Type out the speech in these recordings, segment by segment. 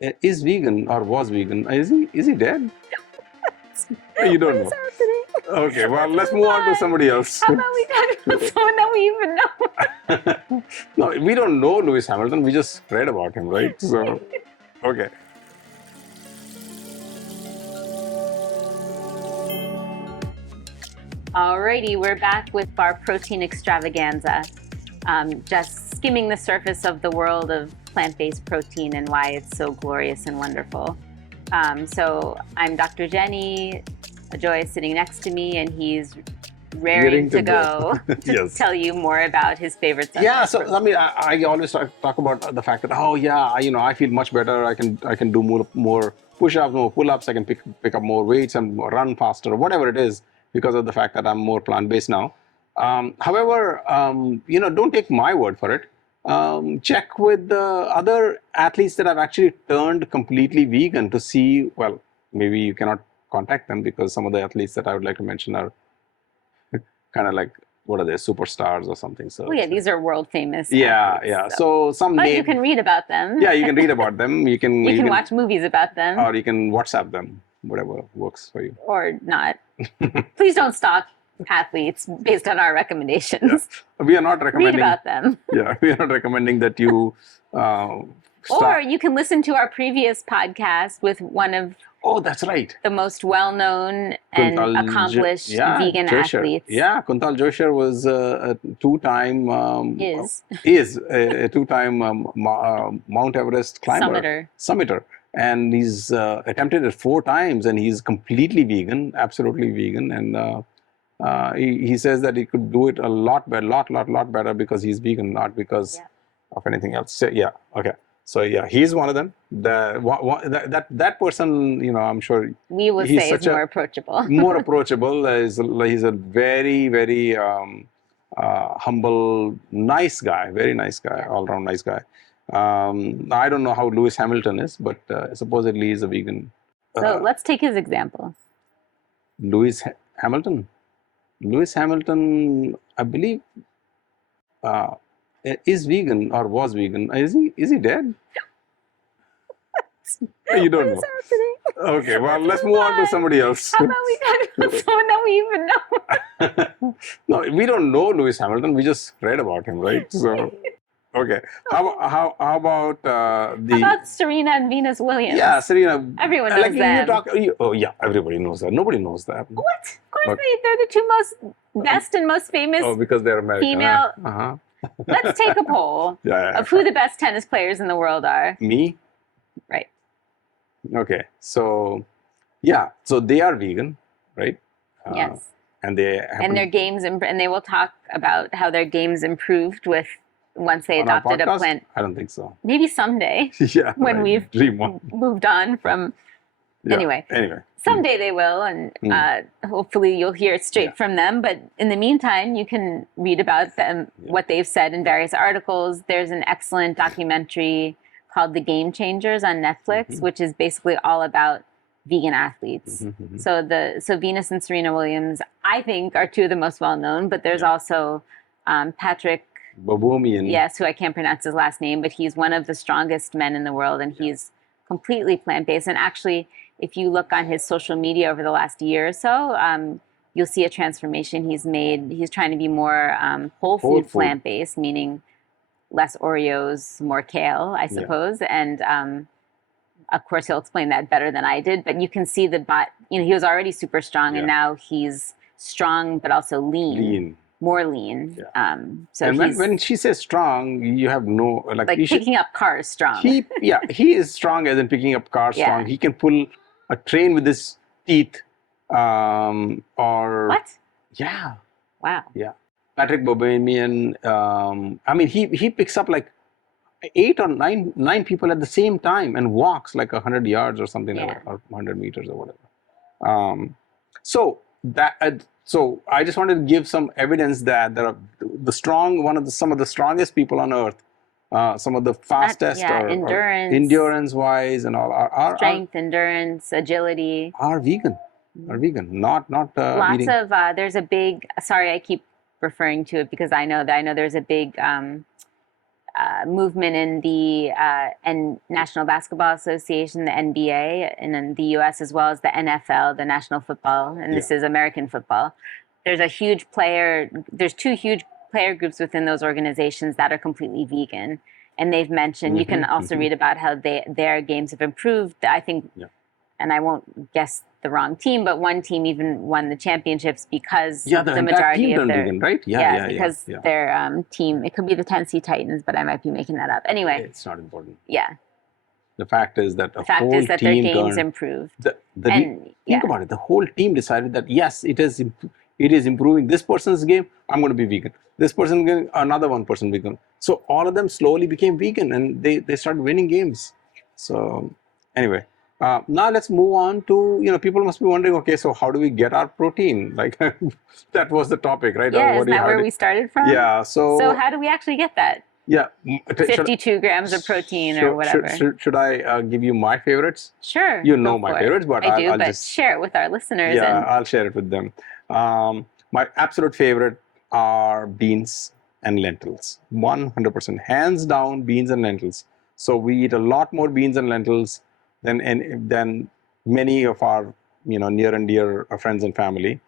is vegan or was vegan. Is he dead? You don't know. What is happening? Okay, well, What's let's going move on to on? somebody else. How about we talk about someone that we even know? No, we don't know Lewis Hamilton. We just read about him, right? So, okay. Alrighty, we're back with our protein extravaganza. Just skimming the surface of the world of plant-based protein and why it's so glorious and wonderful. So I'm Dr. Jenny. Ajoy is sitting next to me, and he's raring to go to Yes. tell you more about his favorite subject. Yeah, so I mean, I always talk about the fact that I feel much better. I can do more push-ups, more pull-ups. I can pick up more weights and run faster, whatever it is, because of the fact that I'm more plant-based now. However, don't take my word for it. Check with the other athletes that have actually turned completely vegan to see. Well, maybe you cannot contact them because some of the athletes that I would like to mention are kind of like, what are they, superstars or something? So these are world famous. Yeah, athletes, yeah. So some but name, you can read about them. Yeah, you can read about them. You can watch movies about them, or you can WhatsApp them. Whatever works for you. Or not. Please don't stalk athletes based on our recommendations. Yeah. We are not recommending. Read about them. Yeah, we are not recommending that you. Or you can listen to our previous podcast with one of that's right. the most well-known and accomplished vegan athletes. Yeah, Kuntal Joshar was a two-time is a two-time Mount Everest climber, summiter, and he's attempted it 4 times, and he's completely vegan, absolutely vegan, and he says that he could do it a lot better because he's vegan, not because of anything else. So, yeah, okay. So yeah, he's one of them. That person, I'm sure we would say is more approachable. More approachable. He's a very humble, nice guy. Very nice guy, all-round nice guy. I don't know how Lewis Hamilton is, but supposedly he's a vegan. So let's take his example. Lewis Hamilton, I believe, is vegan or was vegan. Is he dead? You don't know. What is happening? Okay, well, let's move on to somebody else. How about we talk about someone that we even know? No, we don't know Lewis Hamilton. We just read about him, right? So, okay. How about How about Serena and Venus Williams? Yeah, Serena. Everyone knows them. Oh yeah, everybody knows that. Nobody knows that. What? Of course, they're the two best and most famous. Oh, because they're American. Female. Let's take a poll of who the best tennis players in the world are. Me? Right. Okay. So, yeah. So they are vegan, right? Yes. And their games, and they will talk about how their games improved once they adopted a plant. I don't think so. Maybe someday. Yeah. When we've moved on from. Yeah. Anyway. Someday they will, and hopefully you'll hear it straight from them. But in the meantime, you can read about them, what they've said in various articles. There's an excellent documentary called The Game Changers on Netflix, which is basically all about vegan athletes. So Venus and Serena Williams, I think, are two of the most well-known. But there's also Patrick Bobomian. Yes, who I can't pronounce his last name, but he's one of the strongest men in the world, and he's completely plant-based. And actually, if you look on his social media over the last year or so, you'll see a transformation he's made. He's trying to be more whole food plant-based, meaning less Oreos, more kale, I suppose. And of course, he'll explain that better than I did. But you can see he was already super strong, and now he's strong, but also lean. More lean. Yeah. So when she says strong, you have no like picking up cars strong. He is strong as in picking up cars strong. He can pull a train with his teeth, or what? Yeah. Wow. Yeah. Patrick Bobomian. I mean, he picks up like 8 or 9 people at the same time and walks like 100 yards or something like that, or 100 meters or whatever. So I just wanted to give some evidence that there are some of the strongest people on earth, some of the fastest, endurance wise and all, are strength, endurance, agility, are vegan. Are vegan, not lots eating. Of there's a big. Sorry, I keep referring to it because I know there's a big movement in the National Basketball Association, the NBA, and in the U.S. as well as the NFL, the National Football, and this is American football. There's two huge player groups within those organizations that are completely vegan, and they've mentioned. You can also read about how their games have improved. I think, and I won't guess the wrong team, but one team even won the championships because the majority team of their vegan, right? Because their team, it could be the Tennessee Titans, but I might be making that up. Anyway, it's not important. Yeah. The fact is that their games improved. Think about it. The whole team decided that yes, it is improving this person's game. I'm going to be vegan. This person, another one person vegan. So all of them slowly became vegan, and they started winning games. So anyway. Now let's move on to, people must be wondering, okay, so how do we get our protein? Like that was the topic, right? Yeah, isn't that where we started from? Yeah. So how do we actually get that? Yeah. 52 grams of protein or whatever. Should I give you my favorites? Sure. You know my favorites, but I'll just share it with our listeners. Yeah, I'll share it with them. My absolute favorite are beans and lentils. 100%. Hands down, beans and lentils. So we eat a lot more beans and lentils than many of our near and dear friends and family.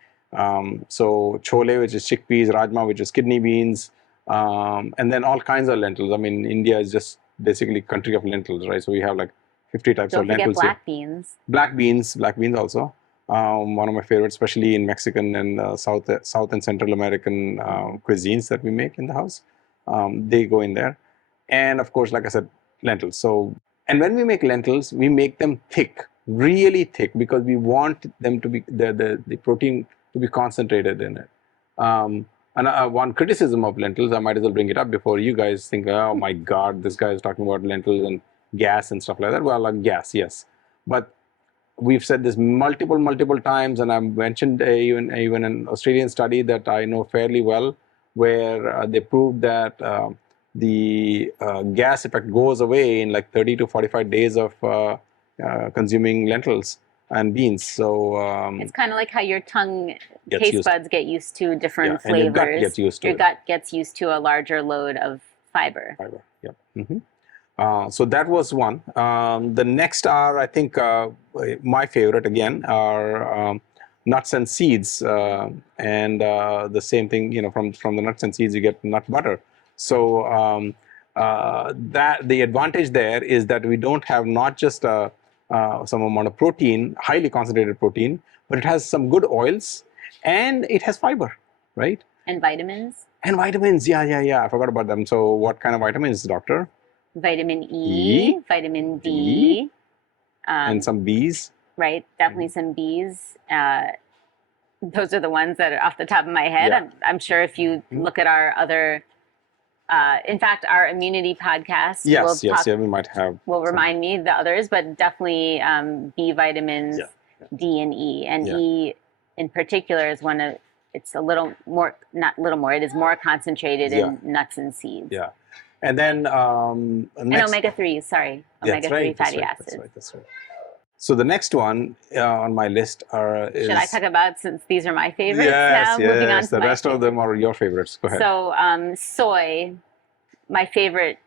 So chole, which is chickpeas, rajma, which is kidney beans, and then all kinds of lentils. I mean, India is just basically country of lentils, right? So we have like 50 types of lentils. Black beans. Black beans also. One of my favorites, especially in Mexican and South and Central American cuisines that we make in the house. They go in there. And of course, like I said, lentils. And when we make lentils, we make them thick, really thick, because we want them to be the protein to be concentrated in it. And one criticism of lentils, I might as well bring it up before you guys think, oh my God, this guy is talking about lentils and gas and stuff like that. Well, gas, yes, but we've said this multiple times, and I've mentioned even an Australian study that I know fairly well, where they proved that the gas effect goes away in like 30 to 45 days of consuming lentils and beans. So it's kind of like how your taste buds get used to different flavors. And your gut gets used to your gut gets used to a larger load of fiber. So that was one. The next are, I think, my favorite again are nuts and seeds, and the same thing. From the nuts and seeds you get nut butter. So that the advantage there is that we don't have not just some amount of protein, highly concentrated protein, but it has some good oils and it has fiber, right? And vitamins. Yeah. I forgot about them. So what kind of vitamins, doctor? Vitamin E, vitamin D. And some Bs. Right, definitely some Bs. Those are the ones that are off the top of my head. Yeah. I'm sure if you look at our other, in fact, our immunity podcast. We might have. Will remind me the others, but definitely B vitamins, D and E. And E in particular is it's a little more, not little more, it is more concentrated in nuts and seeds. Yeah. And then and omega-3s, sorry. Omega-3 fatty acids. That's right. So the next one on my list is... Should I talk about, since these are my favorites now? Moving on to the rest of them are your favorites. Go ahead. So soy, my favorite,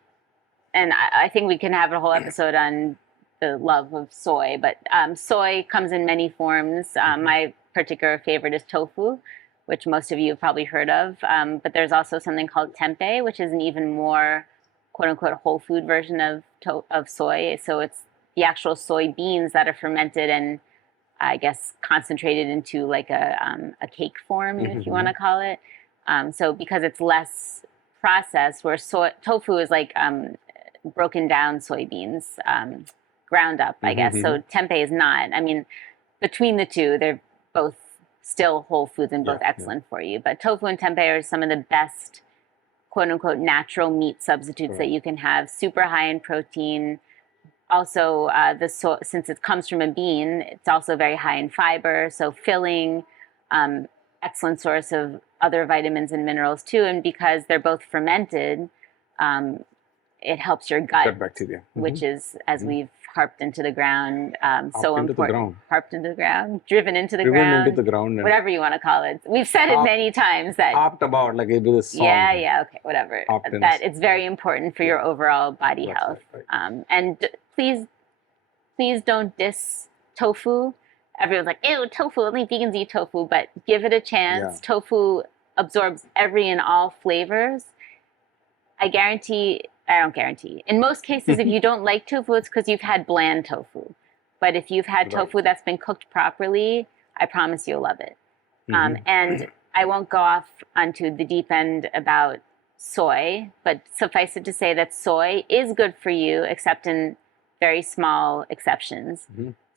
and I think we can have a whole episode on the love of soy, but soy comes in many forms. My particular favorite is tofu, which most of you have probably heard of. But there's also something called tempeh, which is an even more quote-unquote whole food version of soy. So it's the actual soybeans that are fermented and I guess concentrated into like a cake form, if you want to call it. So because it's less processed, where tofu is like broken down soybeans, ground up, I guess. So tempeh is not. I mean, between the two, they're both still whole foods and both excellent for you. But tofu and tempeh are some of the best quote unquote natural meat substitutes that you can have. Super high in protein. Also, since it comes from a bean, it's also very high in fiber, so filling, excellent source of other vitamins and minerals too. And because they're both fermented, it helps your gut bacteria, which is, as we've carped into the ground. So into the important. ground. Carped into the ground, driven into the Driven ground. into the ground. Whatever you want to call it. We've said it many times that. Hopped about like with a song. Yeah, okay, whatever. Hopped That it's very important for your overall body That's health. right. And please don't diss tofu. Everyone's like, ew, tofu, only vegans eat tofu, but give it a chance. Yeah. Tofu absorbs every and all flavors. I don't guarantee. In most cases, if you don't like tofu, it's because you've had bland tofu. But if you've had tofu that's been cooked properly, I promise you'll love it. And I won't go off onto the deep end about soy, but suffice it to say that soy is good for you, except in very small exceptions.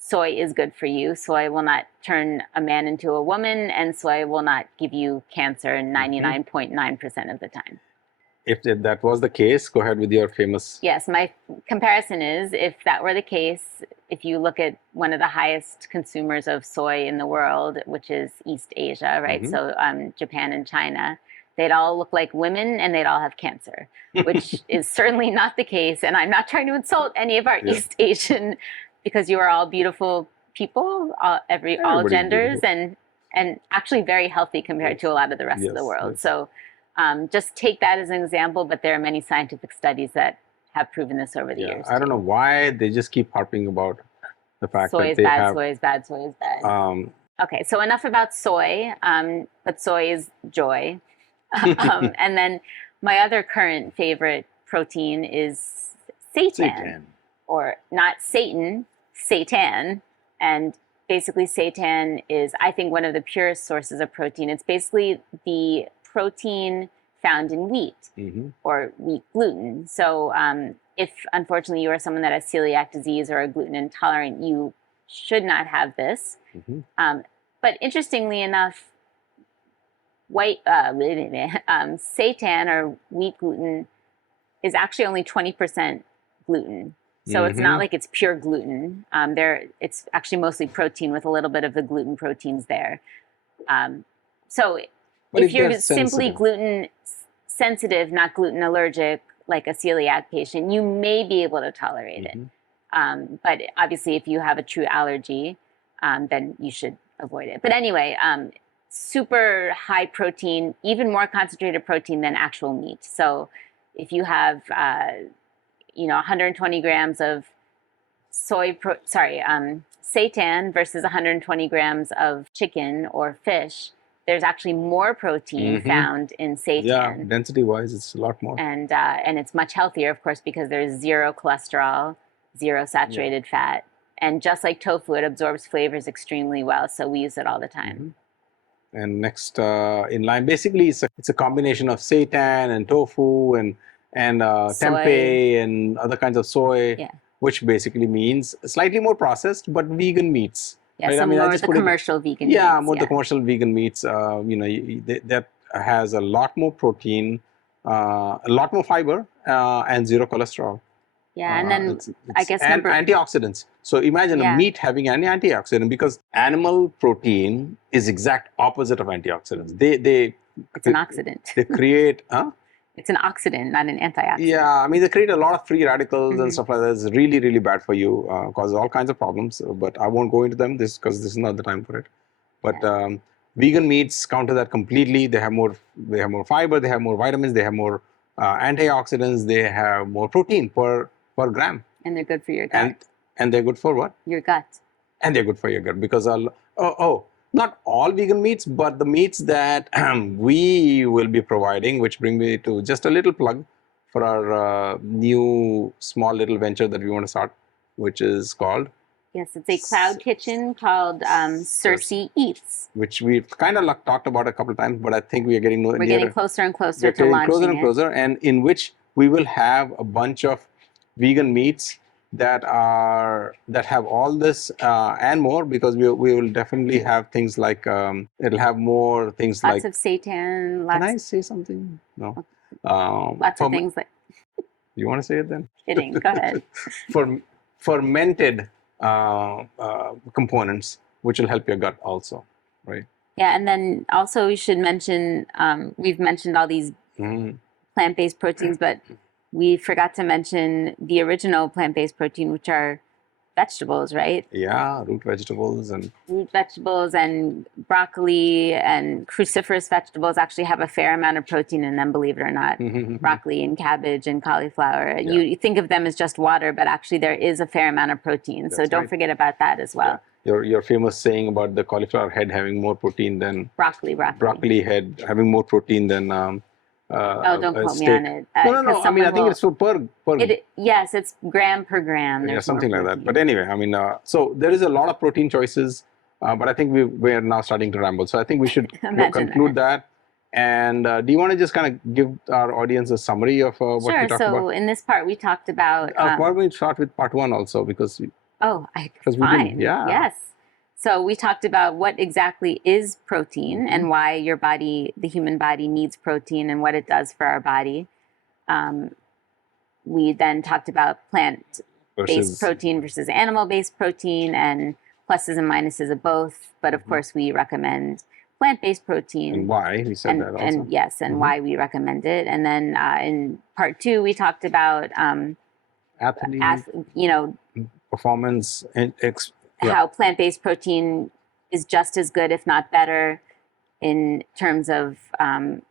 Soy is good for you. Soy will not turn a man into a woman, and soy will not give you cancer 99.9% of the time. If that was the case, go ahead with your famous. Yes, my comparison is, if that were the case, if you look at one of the highest consumers of soy in the world, which is East Asia, right? So Japan and China, they'd all look like women and they'd all have cancer, which is certainly not the case. And I'm not trying to insult any of our East Asian, because you are all beautiful people, all genders, and actually very healthy compared to a lot of the rest of the world. So just take that as an example, but there are many scientific studies that have proven this over the years. I don't know why they just keep harping about the fact soy that is they bad, have... soy is bad, soy is bad. Okay, so enough about soy, but soy is joy. And then my other current favorite protein is seitan. Or not Satan, seitan. And basically seitan is, I think, one of the purest sources of protein. It's basically the protein found in wheat or wheat gluten. So if unfortunately you are someone that has celiac disease or are gluten intolerant, you should not have this. But interestingly enough, seitan or wheat gluten is actually only 20% gluten. So it's not like it's pure gluten. It's actually mostly protein with a little bit of the gluten proteins there. So if you're simply gluten sensitive, not gluten allergic, like a celiac patient, you may be able to tolerate it. But obviously, if you have a true allergy, then you should avoid it. But anyway, super high protein, even more concentrated protein than actual meat. So if you have 120 grams of seitan versus 120 grams of chicken or fish, there's actually more protein found in seitan. Yeah, density-wise, it's a lot more. And it's much healthier, of course, because there's zero cholesterol, zero saturated fat. And just like tofu, it absorbs flavors extremely well, so we use it all the time. And next in line, basically, it's a combination of seitan and tofu and tempeh and other kinds of soy, which basically means slightly more processed, but vegan meats. Yeah, some more the commercial vegan meats. Yeah, more the commercial vegan meats. That has a lot more protein, a lot more fiber, and zero cholesterol. Yeah, and then I guess antioxidants. So imagine a meat having an antioxidant, because animal protein is exact opposite of antioxidants. It's an oxidant. They create, It's an oxidant, not an antioxidant. Yeah, I mean, they create a lot of free radicals and stuff like that. It's really, really bad for you, causes all kinds of problems. But I won't go into them because this is not the time for it. But vegan meats counter that completely. They have more fiber, they have more vitamins, they have more antioxidants, they have more protein per gram. And they're good for your gut. And they're good for what? Your gut. And they're good for your gut, because not all vegan meats, but the meats that we will be providing, which bring me to just a little plug for our new small little venture that we want to start, which is called... Yes, it's a cloud kitchen called Circee Eats. Which we've kind of talked about a couple of times, but I think we are getting We're getting closer and closer to launching closer and closer, and in which we will have a bunch of vegan meats that have all this and more, because we will definitely have things like it'll have more things lots of seitan. Can I say something? No. Lots of things like. You want to say it then? Kidding. Go ahead. Fermented components, which will help your gut also, right? Yeah, and then also we should mention, we've mentioned all these plant-based proteins, but we forgot to mention the original plant-based protein, which are vegetables, right? Yeah, root vegetables and Root vegetables and broccoli and cruciferous vegetables actually have a fair amount of protein in them, believe it or not. Broccoli and cabbage and cauliflower. Yeah. You think of them as just water, but actually there is a fair amount of protein. So That's don't right. forget about that as well. Your famous saying about the cauliflower head having more protein than Broccoli head having more protein than don't quote steak. me on it. No. I mean, I think it's per. Yes, it's gram per gram. Yeah, There's something more like that. protein. But anyway, I mean, so there is a lot of protein choices, but I think we're now starting to ramble. So I think we should conclude that. And do you want to just kind of give our audience a summary of what we talked about? So in this part, we talked about. Why don't we start with part 1 also? Because fine. Yes. So we talked about what exactly is protein and why your body, the human body, needs protein and what it does for our body. We then talked about plant-based protein versus animal-based protein and pluses and minuses of both. But of course, we recommend plant-based protein. And why? We said that also. And why we recommend it. And then in part 2, we talked about performance and how plant-based protein is just as good, if not better, in terms of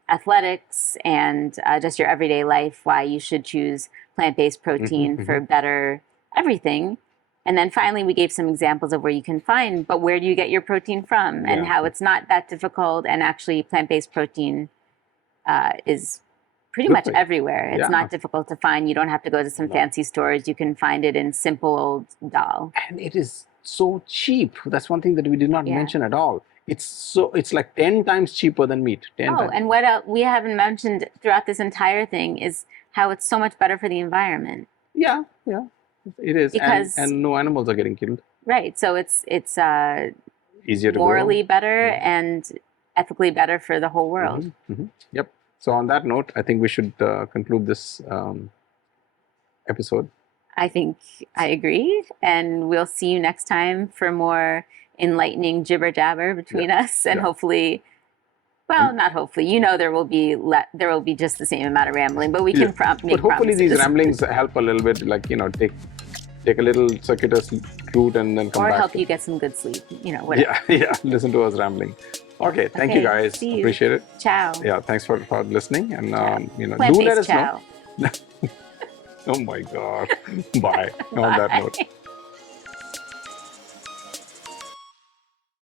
athletics and just your everyday life, why you should choose plant-based protein for better everything. And then finally, we gave some examples of where you can find, but where do you get your protein from, and how it's not that difficult. And actually, plant-based protein is pretty much everywhere. It's not difficult to find. You don't have to go to some fancy stores. You can find it in simple old dal. And it is so cheap. That's one thing that we did not mention at all. It's like 10 times cheaper than meat. 10 times. And what we haven't mentioned throughout this entire thing is how it's so much better for the environment. Yeah, it is. Because, and no animals are getting killed. Right. So it's easier to morally better and ethically better for the whole world. Yep. So on that note, I think we should conclude this episode. I think I agree. And we'll see you next time for more enlightening jibber jabber between us. And hopefully, well, not hopefully, there will be just the same amount of rambling, but we can make promises. But hopefully these ramblings help a little bit, like, take a little circuitous route and then come back. Or help you get some good sleep, whatever. Yeah, listen to us rambling. Okay, thank you guys. Appreciate it. Ciao. Yeah, thanks for listening. And, do let us know. Oh my God. Bye. On that note.